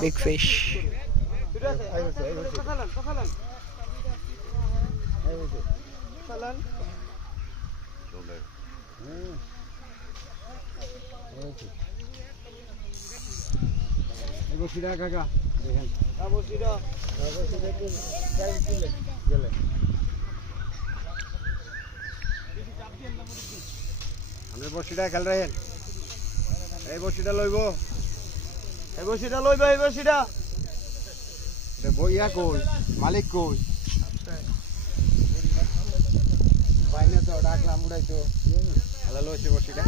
Big fish. বসিটা খেল রে এই বসিটা লইব বইয়া কই মালিক কই বাইনে তো ডাকলাম উড়াইতো হ্যালো লইছে বসিটা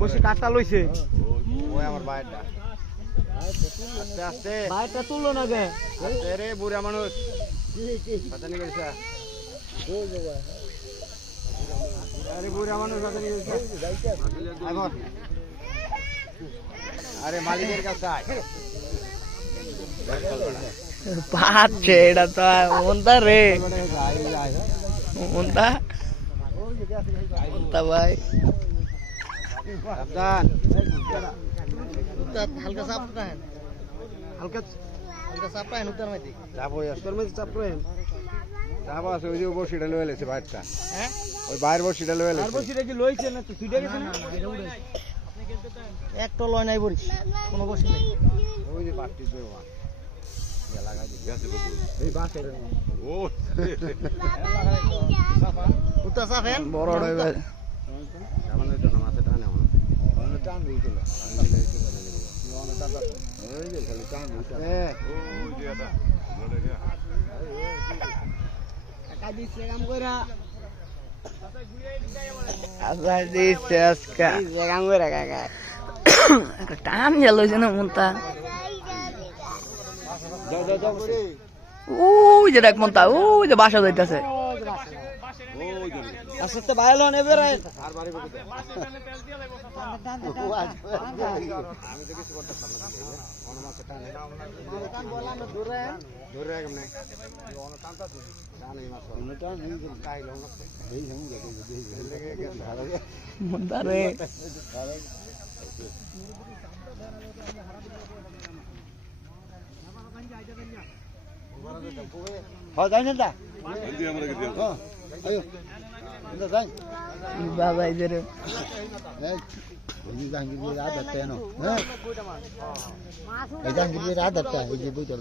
বসি কাটটা লইছে ওই আমার বাইরটা আস্তে আস্তে বাইরটা তুললো না গে আস্তে রে বুড়া মানুষ কথা নি কইছা আরে বুড়া মানুষ কথা নি কইছা আবার আরে মালিকের কাছে আয় পাচ্ছে এটা তো মনটা রে মনটা ভাই সাবধান হালকা চাপ রাখেন হালকা চাপ রাখেন উত্তর মাইতে যাবো তোর মধ্যে চাপ রাখেন যাবো আছে ওই যে বসিটা লয়ে লেছে বাইরটা হ্যাঁ ওই বাইর বসিটা লয়ে লেছে বসিটা কি লইছে না তো ছুটে গেছে না একটা লয় নাই বলিস কোনো বসি নাই ওই যে বাটি দেওয়া লাগা দিছে এই বাসের ও উত্তর চাপেন বড় হইবে সামনে তো না মাথা টানে এখন টান দিছিল ওই যে খালি টান দিছিল ওই যে এটা লড়ে রে কাকা দিছে কাম কইরা আচ্ছা দিছে আজকা দিছে কাম কইরা কাকা একটা টান গেল যেন মনটা যাও যাও যাও ওই যে দেখ মনটা ওই যে বাসা যাইতাছে ওই যে আসলে তো বাইরে লন এবারে আর বাড়ি বকে আমি তো কিছু করতেছিলাম না অন মাছ টানে টান বলানো দূরে ধরে রাখম না অন টানতা টানে মাছ অন টান নেই কাইলো না দেই हम দেই মনটা রে হ্যাঁ যাই না দা হ্যাঁ আয়ো এটা যাই বাবা ইদের এই এই জাঙ্গির রাত আছে না হ্যাঁ এই জাঙ্গির রাত আছে এই যে বইটা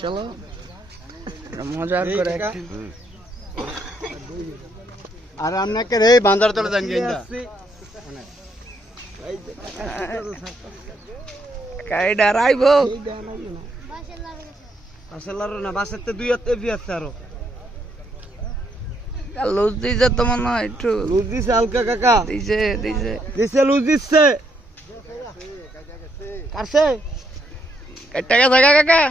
চলো মজার করে আর আপনাকে রে বান্দার তলে যান গেন্দা কাইডা রাইবো আসলার না বাসেতে দুই হাতে বি আছে আরো লুজ দিছে তো মনে হয় একটু লুজ দিছে হালকা কাকা দিছে লুজ দিছে কাটছে কাটা গেছে কাকা